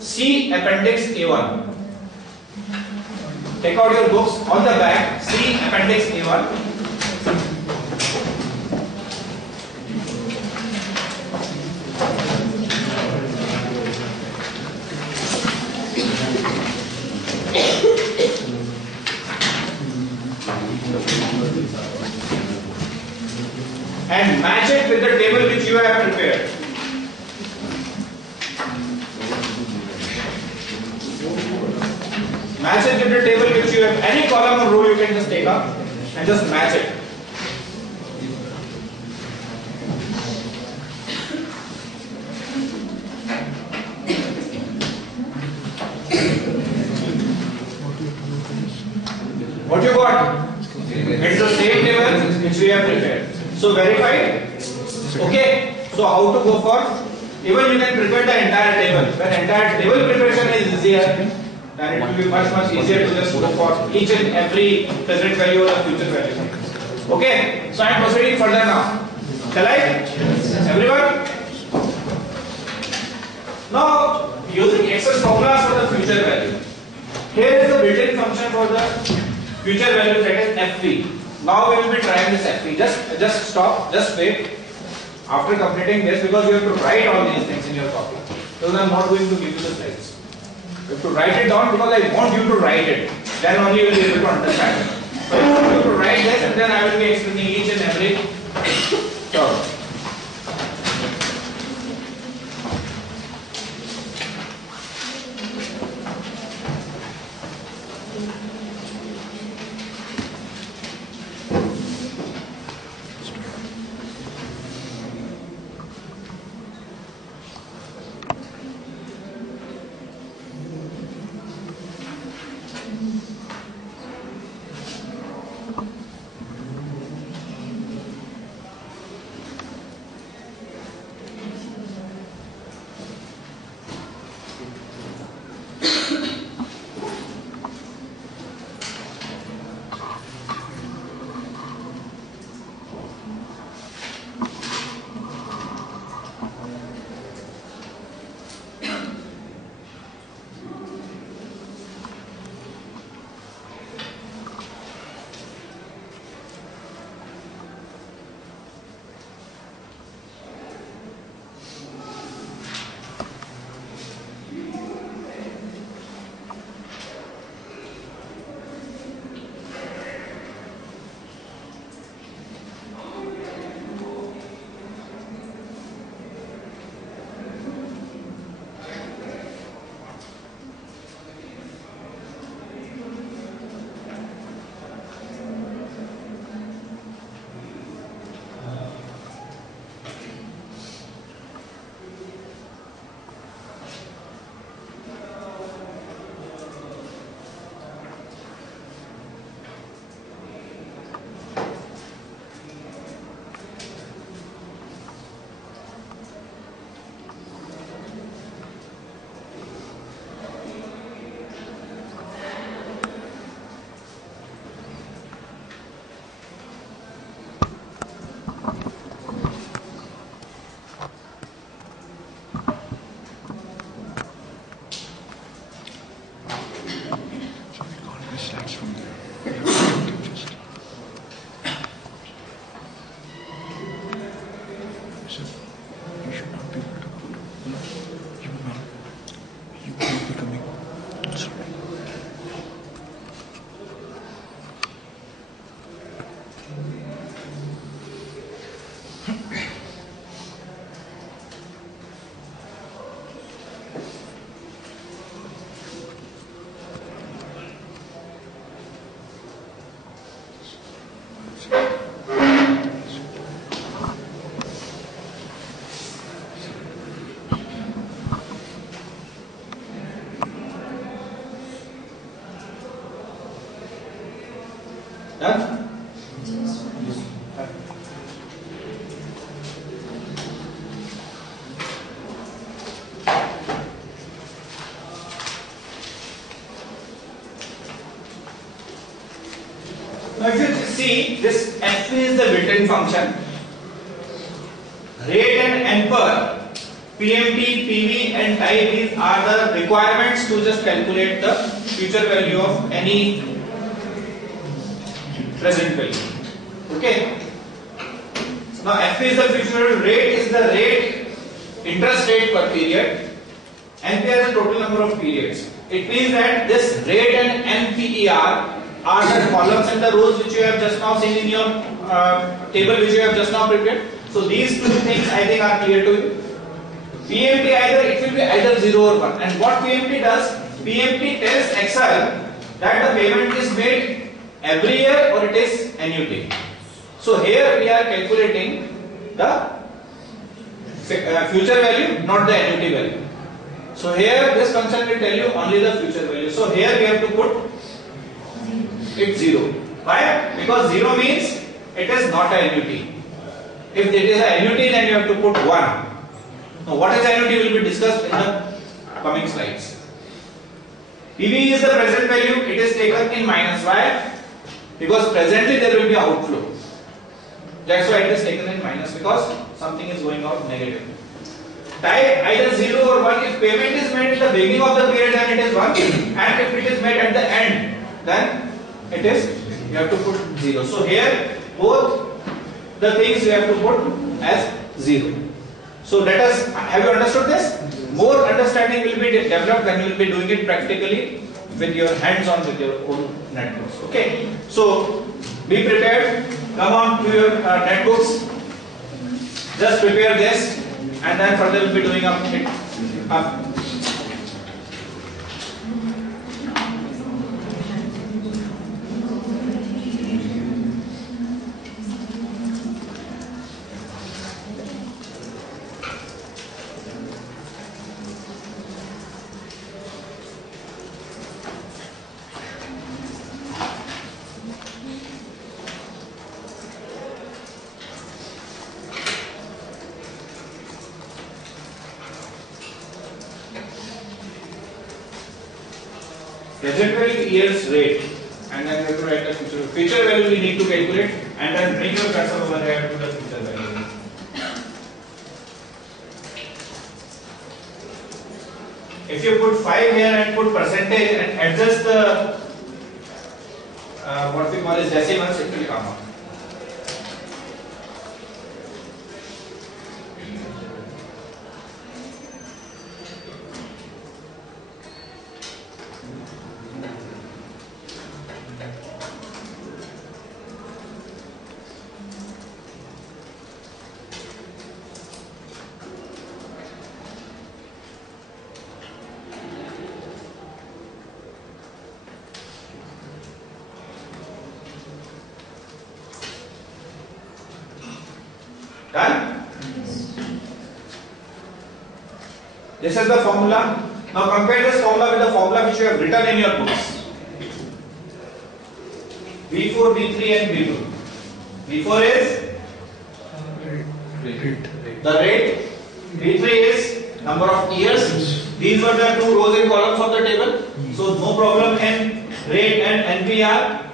See Appendix A1. Take out your books. On the back, see Appendix A1. And match it with the table which you have prepared. Match it with the table which you have. Any column or row you can just take up and just match it. What you got? It's the same table which we have prepared. So verified. Okay. So how to go for? Even you can prepare the entire table. When entire table preparation is easier, then it will be much easier to just go for each and every present value or the future value. Okay. So I am proceeding further now. Shall I? Everyone? Now using excess formulas for the future value. Here is the built-in function for the future value, that is fv. Now we will be trying this fv. Just stop, just wait. After completing this, because you have to write all these things in your copy. So I am not going to give you the slides. You have to write it down because I want you to write it. Then only you will be able to understand it. So I want you to write this and then I will be explaining each and every term. Done? Now if you see, this fp is the built-in function. Rate and n per PMT, PV and type, these are the requirements to just calculate the future value of any present value. Okay. Now FP is the future value, rate is the rate, interest rate per period, NPR is the total number of periods. It means that this rate and NPER are the columns and the rows which you have just now seen in your table which you have just now prepared. So these two things I think are clear to you. PMT it will be either 0 or 1. And what PMT does? PMT tells Excel that the payment is made every year or it is annuity. So here we are calculating the future value, not the annuity value. So here this function will tell you only the future value. So here we have to put it 0. Why? Because 0 means it is not an annuity. If it is an annuity, then you have to put 1. Now what is annuity will be discussed in the coming slides. PV is the present value, it is taken in minus. Why? Because presently there will be outflow. That's why it is taken in minus, because something is going out negative. Type either 0 or 1. If payment is made at the beginning of the period, then it is 1, and if it is made at the end, then it is, you have to put 0. So here both the things you have to put as 0. So let us, have you understood this? More understanding will be developed when you will be doing it practically with your hands on, with your own netbooks. Okay. So be prepared. Come on to your netbooks. Just prepare this, and then further we'll be doing up. Present value year's rate, and then we have to write the future. Future value we need to calculate, and then bring your cursor over here to the future value. If you put 5 here and put percentage and adjust the what we call as decimals, it will come out. Done? This is the formula. Now compare this formula with the formula which you have written in your books. V4, V3 and V2. V4 is the rate. V3 is number of years. These were the two rows and columns of the table. So no problem in rate and NPR.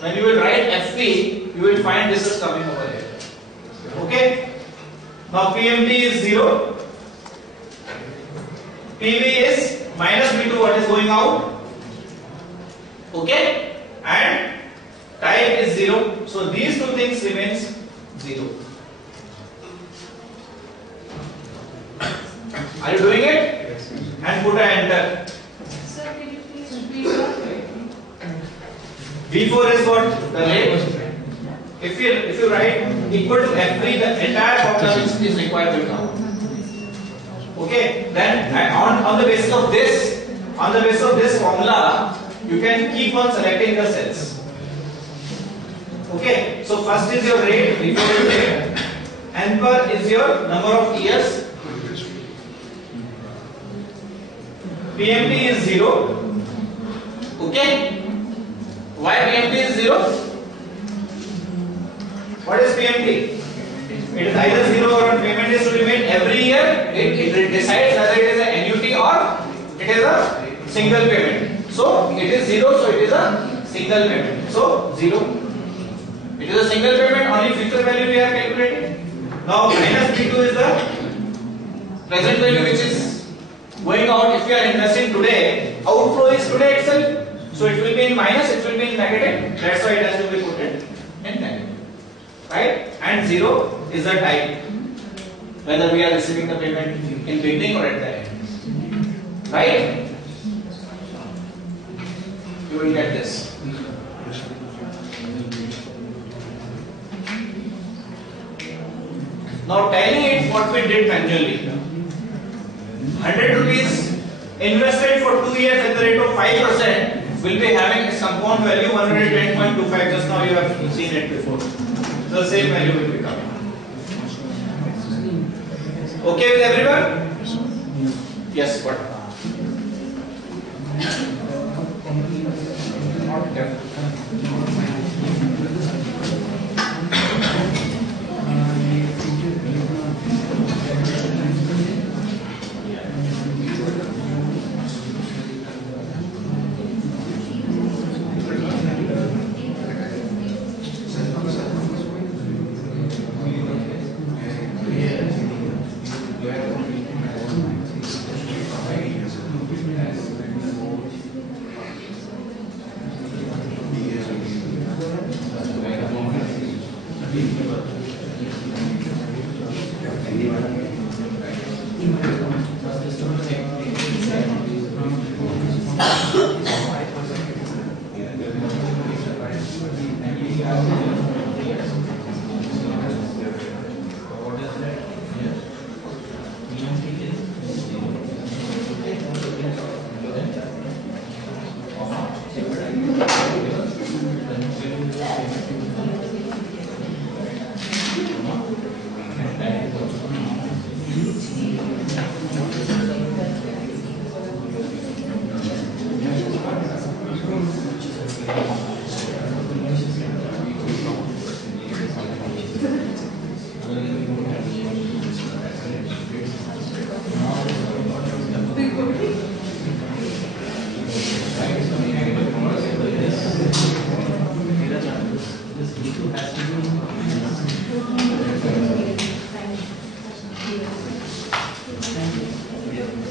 When you will write FP, you will find this is coming over here. Okay. Now PMT is 0. PV is minus V2, what is going out. Okay. And type is 0. So these two things remains 0. Are you doing it? Yes. And put a enter. Sir, can you please repeat that? V4 is what? The rate. If you write equal to FP, the entire formula is required to come. Okay. Then on the basis of this formula, you can keep on selecting the cells. Okay. So first is your rate, V4 is rate. NPER is your number of years. PMT is 0. Okay. Why PMT is 0? What is PMT? It is either 0 or payment is to be made every year. It decides whether it is an annuity or it is a single payment. So it is 0, so it is a single payment. So 0. It is a single payment, only future value we are calculating. Now minus P2 is the present value which is going out. If you are investing today, outflow is today itself, so it will be in minus, it will be in negative. That's why it has to be put in negative, right? And 0 is the type, whether we are receiving the payment in beginning or at the end, right? You will get this. Now telling it what we did manually. 100 rupees invested for 2 years at the rate of 5% will be having its compound value 110.25. Just now you have seen it before. The same value will be coming. Okay with everyone? Yes, what?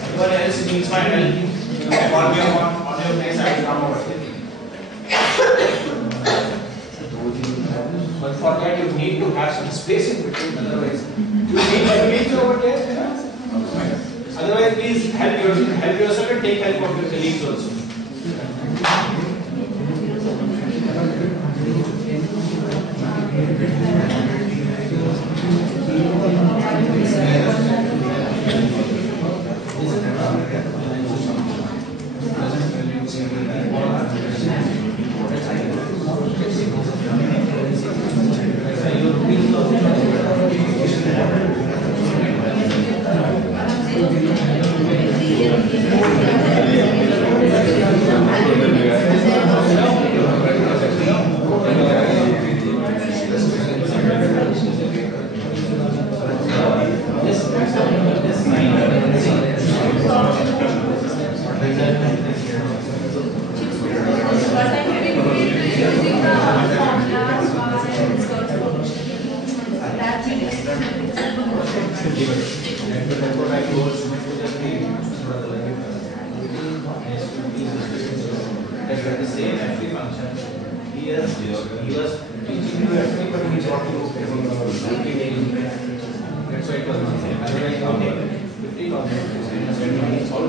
Everyone else needs my help. On your place, I will come over. But for that, you need to have some space in between. Otherwise, you need to over there. Otherwise, please help yourself and take help of your colleagues also. He was teaching you everything, but he taught you that's why it was not same. Otherwise, 50,000 all